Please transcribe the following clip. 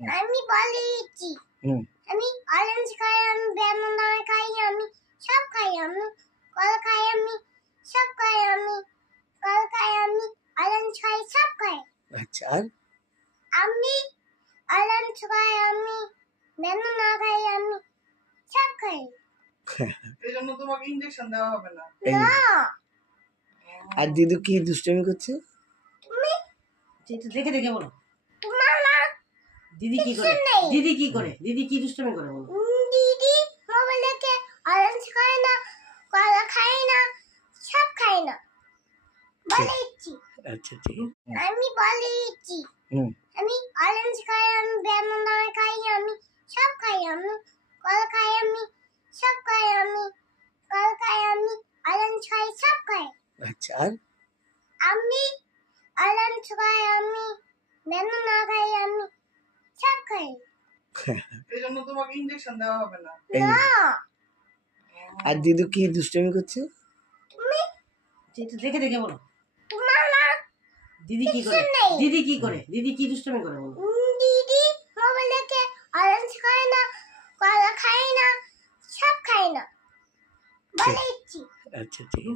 আমি বলেছি হুম আমি অরেঞ্জ খাই, আমি ব্যানানা খাই, আমি সব খাই, আমি কল খাই, আমি সব খাই, আমি কল খাই, আমি অরেঞ্জ খাই, সব খাই। আচ্ছা আর আমি অরেঞ্জ খাই, আমি ব্যানানা খাই, আমি সব খাই। এই জন্য তোমাকে ইনজেকশন দেওয়া হবে না। এই না আর দিদু কি দুষ্টামি করছে? তুমি একটু দেখে দেখে বলো তোমার না দিদি কি কিছু করে নেই। দিদি কি করে দিদি কি দুষ্টামি করে বলো দিদি মোবাইল দেখে অরেঞ্জ খায় না, কলা খায় না, সব খায় না। বলেছি আচ্ছা ঠিক আছে। আমি বলেছি হুম আমি অরেঞ্জ খাই, আমি ব্যানানা খাই, আমি সব খাই, আমি কল খাই, আমি সব খাই, আমি কল খাই, আমি অরেঞ্জ খাই, সব খাই। আচ্ছা আর আমি অরেঞ্জ খাই, আমি ব্যানানা খাই, আমি সব খাই। এই জন্য তোমাকে ইনজেকশন দেওয়া হবে না। না আর দিদু কি দুষ্টামি করছে? তুমি একটু দেখে দেখে বলো তোমার না দিদি কি কিছু করে নেই। দিদি কি করে দিদি কি দুষ্টামি করে বলো দিদি মোবাইল দেখে অরেঞ্জ খায় না, কলা খায় না, সব খায় না। বলেছি আচ্ছা ঠিক আছে।